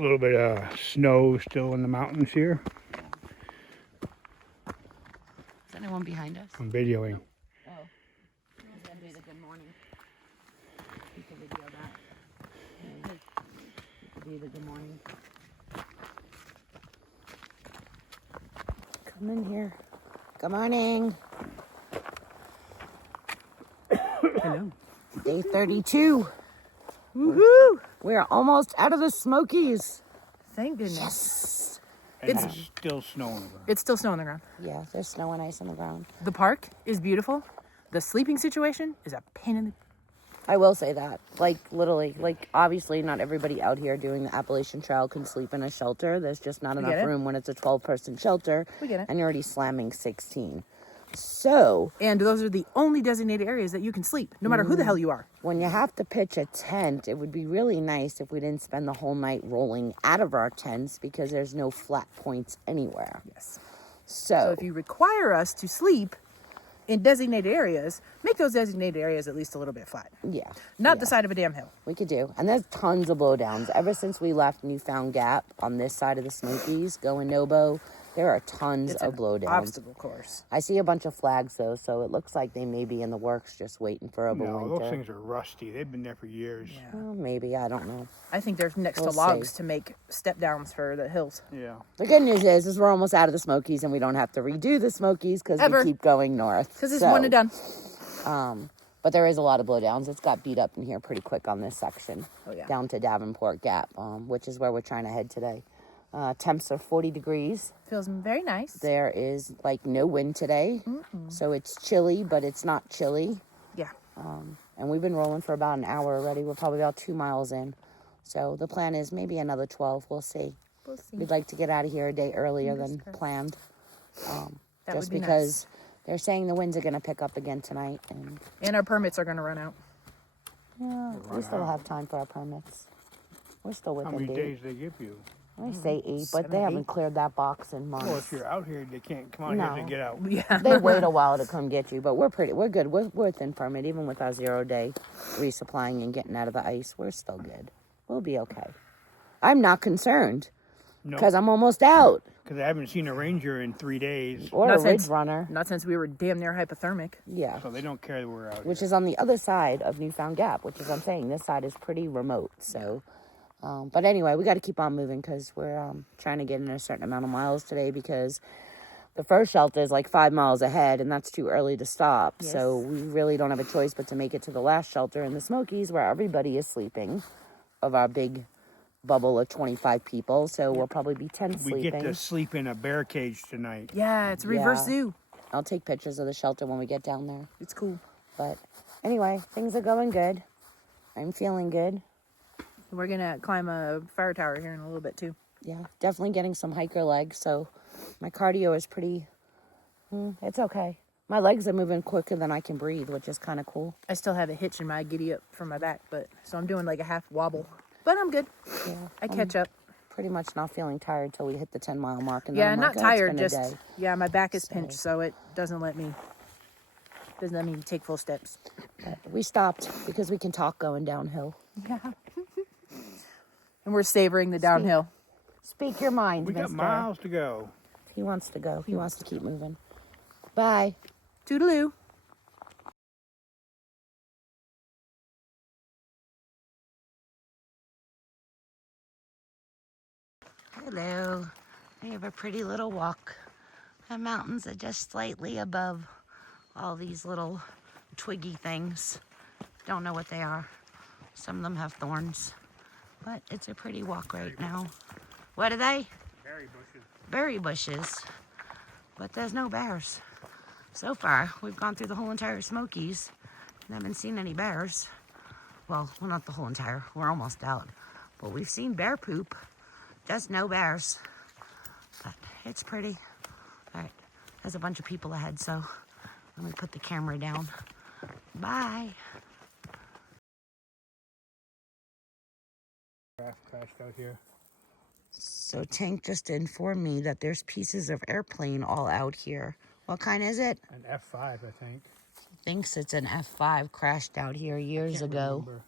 A little bit of snow still in the mountains here. Is anyone behind us? I'm videoing. Oh. He's gonna do the good morning. You can video that. You can do the good morning. Come in here. Good morning. Hello. Day 32. Woohoo! We're almost out of the Smokeys. Thank goodness. Yes. And it's still snowing on the ground. It's still snow on the ground. Yeah, there's snow and ice on the ground. The park is beautiful. The sleeping situation is a pain in the... I will say that. Like, literally, like, obviously not everybody out here doing the Appalachian Trail can sleep in a shelter. There's just not enough room when it's a 12-person shelter. We get it. And you're already slamming 16. So... And those are the only designated areas that you can sleep, no matter who the hell you are. When you have to pitch a tent, it would be really nice if we didn't spend the whole night rolling out of our tents because there's no flat points anywhere. Yes. So if you require us to sleep in designated areas, make those designated areas at least a little bit flat. yeah. Not yeah, the side of a damn hill. we could do. And there's tons of blowdowns. Ever since we left Newfound Gap on this side of the Smokies, going Nobo, there are tons of blowdowns. Obstacle course. I see a bunch of flags, though, so it looks like they may be in the works just waiting for No, overwinter. those things are rusty. They've been there for years. Yeah. Well, maybe, I don't know. I think they're next We'll to logs see. to make step downs for the hills. Yeah. The good news is we're almost out of the Smokies and we don't have to redo the Smokies because we Ever. keep going north. Because it's one and done. But there is a lot of blowdowns. It's got beat up in here pretty quick on this section. Oh, yeah. Down to Davenport Gap, which is where we're trying to head today. Temps are 40 degrees. Feels very nice. There is like no wind today. So it's chilly, but it's not chilly. Yeah. And we've been rolling for about an hour already. We're probably about 2 miles in. So the plan is maybe another 12. We'll see. We'll see. We'd like to get out of here a day earlier than planned. That Just would be because they're saying the winds are going to pick up again tonight. And our permits are going to run out. Yeah, we still have time for our permits. We're still How within many date. days they give you? I say 8, but 7, they 8. haven't cleared that box in Well, if months. you're out here, they can't come out here to get out. Yeah. They wait a while to come get you, but we're good. We're within permit, even with our 0-day resupplying and getting out of the ice. We're still good. We'll be okay. I'm not concerned No, because I'm almost out. because I haven't seen a ranger in 3 days, Or Not a ridge since- runner. Not since we were damn near hypothermic. Yeah. so they don't care that we're out Which here. is on the other side of Newfound Gap, which is I'm saying this side is pretty remote. So, but anyway, we got to keep on moving because we're trying to get in a certain amount of miles today because the first shelter is like 5 miles ahead and that's too early to stop. Yes. So we really don't have a choice but to make it to the last shelter in the Smokies where everybody is sleeping of our big bubble of 25 people. So we'll probably be 10 We sleeping. get to sleep in a bear cage tonight. Yeah, it's a reverse Yeah. zoo. I'll take pictures of the shelter when we get down there. It's cool. But anyway, things are going good. I'm feeling good. We're going to climb a fire tower here in a little bit, too. Yeah, definitely getting some hiker legs. So my cardio is pretty, it's okay. My legs are moving quicker than I can breathe, which is kind of cool. I still have a hitch in my giddy up from my back, so I'm doing like a half wobble. But I'm good. Yeah, I catch up. pretty much not feeling tired till we hit the 10-mile mark. And Yeah, then I'm not like, oh, it's tired, been a just, day. yeah, my back is pinched, so it doesn't let me take full steps. But we stopped because we can talk going downhill. Yeah. And we're savoring the downhill. Speak your mind, We got mister. miles to go. He wants to go. He wants to keep moving. Bye. Toodaloo. Hello. We have a pretty little walk. The mountains are just slightly above all these little twiggy things. Don't know what they are. Some of them have thorns. But it's a pretty walk right now. What are they? Berry bushes. Berry bushes. But there's no bears. So far, we've gone through the whole entire Smokies and haven't seen any bears. Well, not the whole entire. We're almost out. But we've seen bear poop. Just no bears. But it's pretty. All right. There's a bunch of people ahead, so let me put the camera down. Bye. Craft crashed out here. So Tank just informed me that there's pieces of airplane all out here. What kind is it? An F5, I think. Thinks it's an F5 crashed out here years ago. Remember.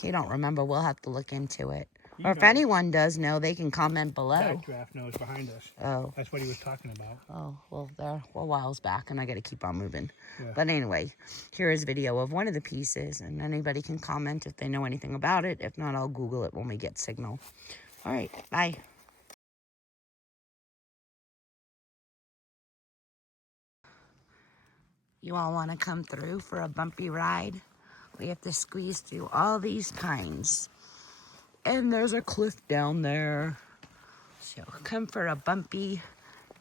He don't remember. We'll have to look into it. You Or if know, anyone does know, they can comment below. Backdraft knows behind us. Oh. That's what he was talking about. Oh, well, they're a whiles back, and I got to keep on moving. Yeah. But anyway, here is video of one of the pieces, and anybody can comment if they know anything about it. If not, I'll Google it when we get signal. All right, bye. You all want to come through for a bumpy ride? We have to squeeze through all these pines. And there's a cliff down there. So come for a bumpy,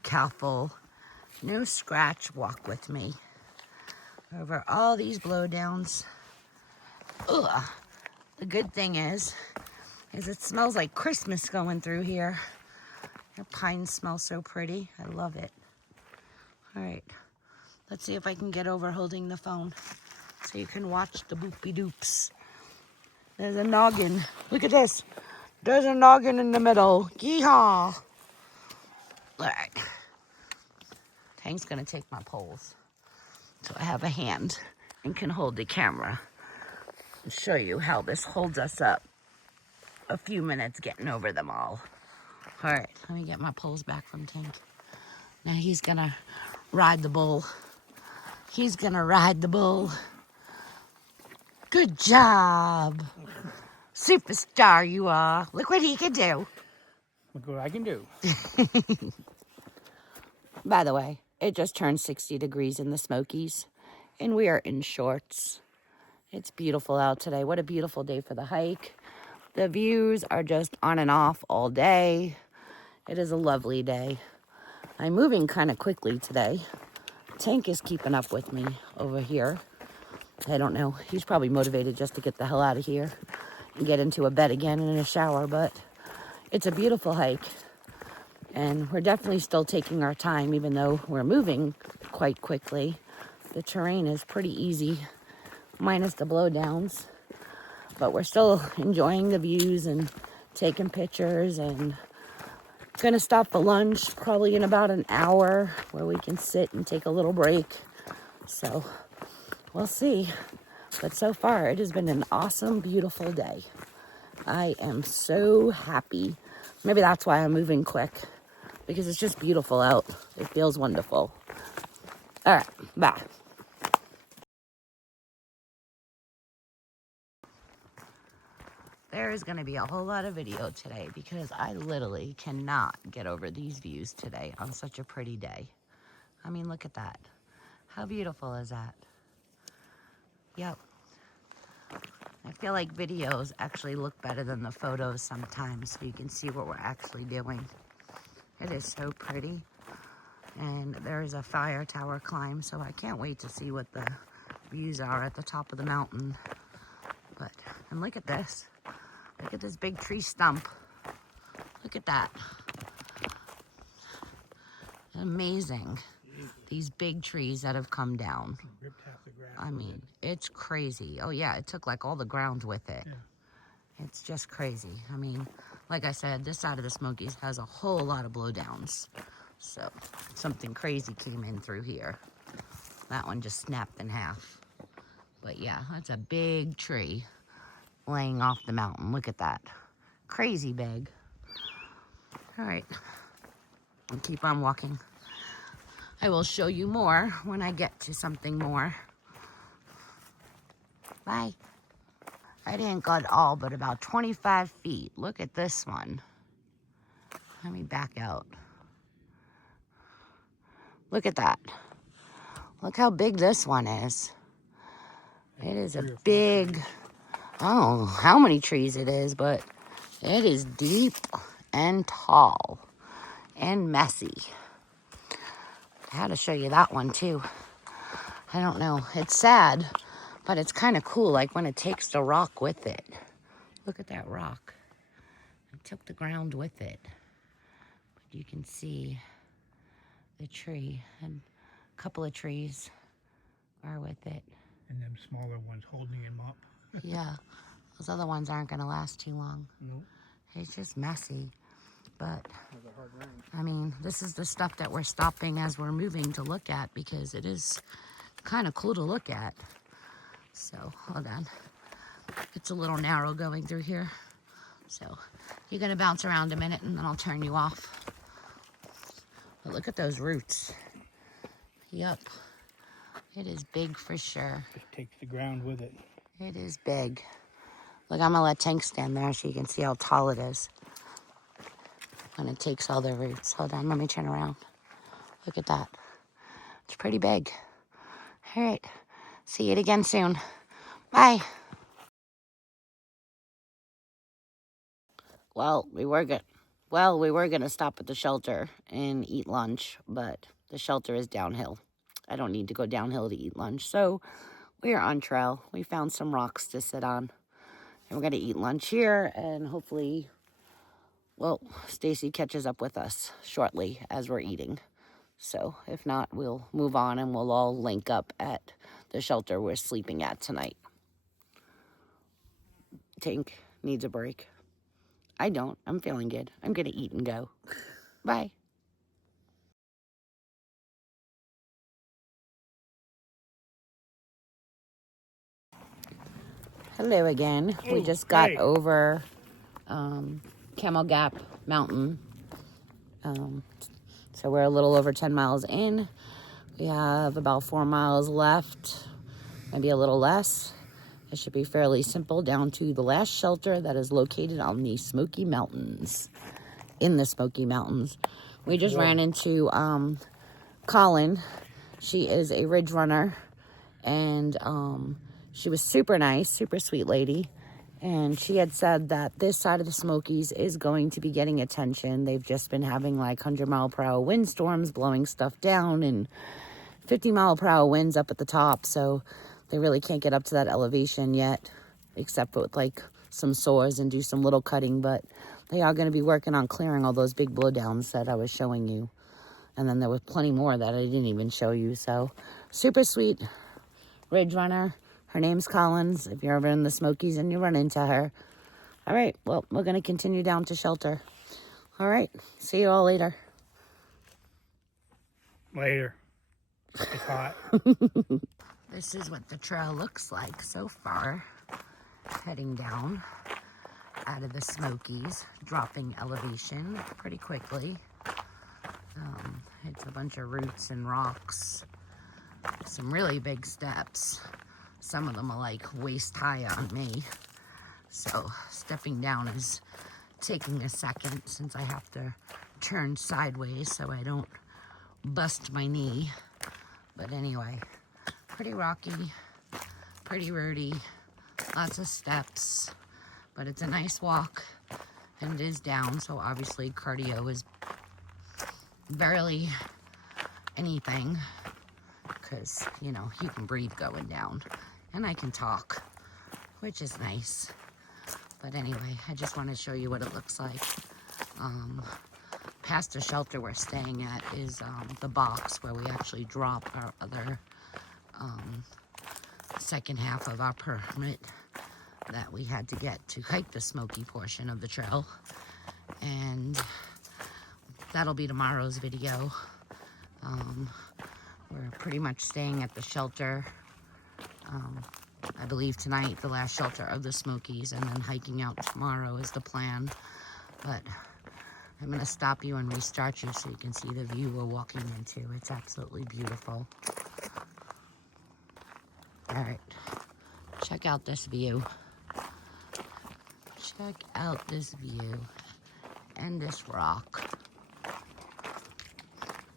careful, no scratch walk with me. Over all these blowdowns. Ugh. The good thing is it smells like Christmas going through here. The pines smell so pretty. I love it. All right. Let's see if I can get over holding the phone so you can watch the boopy doops. There's a noggin. Look at this. There's a noggin in the middle. Yeehaw. All right. Tank's gonna take my poles so I have a hand and can hold the camera and show you how this holds us up a few minutes getting over them all. All right, let me get my poles back from Tank. Now he's gonna ride the bull. He's gonna ride the bull. Good job. Superstar you are. Look what he can do. Look what I can do. By the way, it just turned 60 degrees in the Smokies, and we are in shorts. It's beautiful out today. What a beautiful day for the hike. The views are just on and off all day. It is a lovely day. I'm moving kind of quickly today. Tank is keeping up with me over here. I don't know. He's probably motivated just to get the hell out of here and get into a bed again and in a shower, but it's a beautiful hike. And we're definitely still taking our time, even though we're moving quite quickly. The terrain is pretty easy, minus the blowdowns. But we're still enjoying the views and taking pictures, and gonna stop for lunch probably in about an hour where we can sit and take a little break. So we'll see. But so far, it has been an awesome, beautiful day. I am so happy. Maybe that's why I'm moving quick, because it's just beautiful out. It feels wonderful. All right, bye. There is going to be a whole lot of video today because I literally cannot get over these views today on such a pretty day. I mean, look at that. How beautiful is that? Yep. I feel like videos actually look better than the photos sometimes, so you can see what we're actually doing. It is so pretty. And there is a fire tower climb, so I can't wait to see what the views are at the top of the mountain. And look at this. Look at this big tree stump. Look at that. Amazing. These big trees that have come down. I mean, it's crazy. Oh yeah, it took like all the ground with it. Yeah. It's just crazy. I mean, like I said, this side of the Smokies has a whole lot of blowdowns. So something crazy came in through here. That one just snapped in half. But yeah, that's a big tree laying off the mountain. Look at that. Crazy big. All right. I'll keep on walking. I will show you more when I get to something more. Bye. I didn't go at all, but about 25 feet. Look at this one. Let me back out. Look at that. Look how big this one is. It is a big, I don't know how many trees it is, but it is deep and tall and messy. I had to show you that one too. I don't know. It's sad, but it's kind of cool, like when it takes the rock with it. Look at that rock. It took the ground with it. But you can see the tree, and a couple of trees are with it. And them smaller ones holding him up. Yeah, those other ones aren't going to last too long. Nope. It's just messy. But, I mean, this is the stuff that we're stopping as we're moving to look at, because it is kind of cool to look at. So, hold on. It's a little narrow going through here. So, You're gonna bounce around a minute and then I'll turn you off. But look at those roots. Yep. It is big for sure. Just takes the ground with it. It is big. Look, I'm gonna let Tank stand there so you can see how tall it is. And it takes all the roots. Hold on, let me turn around. Look at that. It's pretty big. All right. See it again soon. Bye. Well, we were gonna stop at the shelter and eat lunch, but the shelter is downhill. I don't need to go downhill to eat lunch, so we are on trail. We found some rocks to sit on, and we're gonna eat lunch here, and hopefully, well, Stacy catches up with us shortly as we're eating. So if not, we'll move on and we'll all link up at the shelter we're sleeping at tonight. Tank needs a break. I don't. I'm feeling good. I'm going to eat and go. Bye. Hello again. We just got over Camel Gap Mountain. So we're a little over 10 miles in. We have about 4 miles left, maybe a little less. It should be fairly simple down to the last shelter that is located on the Smoky Mountains. In the Smoky Mountains. We just ran into Colin. She is a ridge runner, and she was super nice, super sweet lady. And she had said that this side of the Smokies is going to be getting attention. They've just been having like 100-mile-per-hour windstorms, blowing stuff down, and 50-mile-per-hour winds up at the top. So they really can't get up to that elevation yet, except with like some saws and do some little cutting. But they are going to be working on clearing all those big blowdowns that I was showing you. And then there was plenty more that I didn't even show you. So super sweet ridge runner. Her name's Collins. If you're ever in the Smokies and you run into her. All right. Well, we're going to continue down to shelter. All right. See you all later. Later. It's hot. This is what the trail looks like so far. Heading down out of the Smokies, dropping elevation pretty quickly. It's a bunch of roots and rocks. Some really big steps. Some of them are like waist high on me. So stepping down is taking a second since I have to turn sideways so I don't bust my knee. But anyway, pretty rocky, pretty rooty, lots of steps, but it's a nice walk and it is down. So obviously cardio is barely anything because, you know, you can breathe going down and I can talk, which is nice. But anyway, I just want to show you what it looks like. Past the shelter we're staying at is the box where we actually drop our other second half of our permit that we had to get to hike the Smoky portion of the trail. And that'll be tomorrow's video. We're pretty much staying at the shelter. I believe tonight, the last shelter of the Smokies, and then hiking out tomorrow is the plan. But I'm going to stop you and restart you so you can see the view we're walking into. It's absolutely beautiful. All right, check out this view. Check out this view and this rock.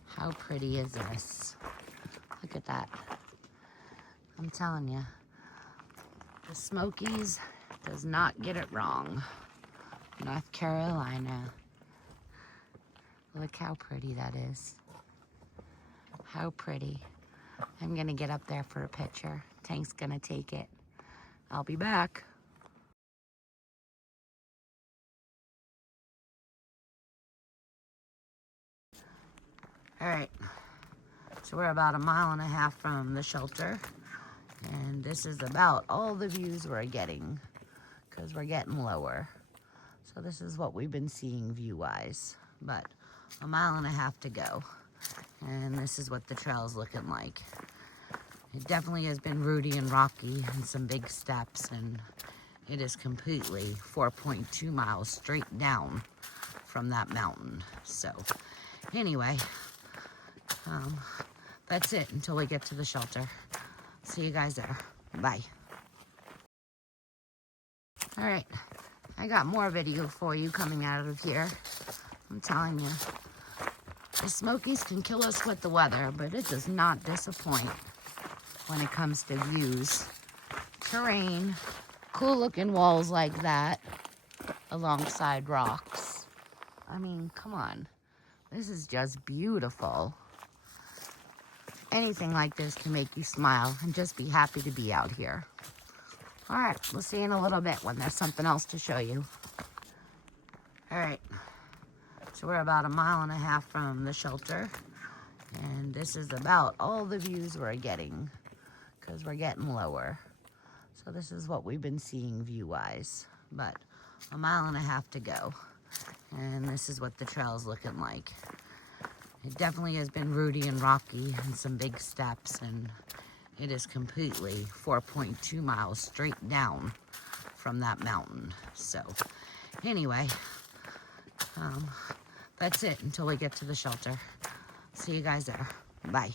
How pretty is this? Look at that. I'm telling you, the Smokies does not get it wrong. North Carolina. Look how pretty that is. How pretty. I'm gonna get up there for a picture. Tank's gonna take it. I'll be back. All right, so we're about 1.5 miles from the shelter, and this is about all the views we're getting because we're getting lower. So this is what we've been seeing view-wise, but 1.5 miles to go, and this is what the trail's looking like. It definitely has been rooty and rocky and some big steps, and it is completely 4.2 miles straight down from that mountain. So anyway, that's it until we get to the shelter. See you guys there. Bye. All right, I got more video for you coming out of here. I'm telling you, the Smokies can kill us with the weather, but it does not disappoint when it comes to views, terrain, cool looking walls like that alongside rocks. I mean, come on. This is just beautiful. Anything like this can make you smile and just be happy to be out here. All right, we'll see you in a little bit when there's something else to show you. All right, so we're about 1.5 miles from the shelter, and this is about all the views we're getting because we're getting lower. So this is what we've been seeing view-wise, but 1.5 miles to go, and this is what the trail's looking like. It definitely has been rooty and rocky and some big steps, and it is completely 4.2 miles straight down from that mountain. So anyway, that's it until we get to the shelter. See you guys there. Bye.